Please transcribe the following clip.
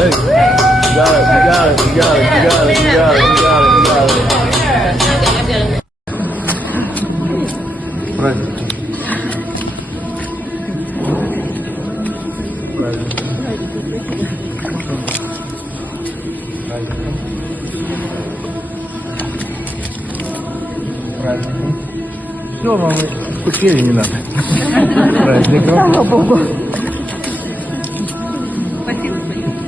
Hey, you got it, you got it, you got it, you got it, you got it, you got it, you got it. Правильно. Правильно. Правильно. Все, мама, купили не надо. Праздником. Слава Богу. Спасибо.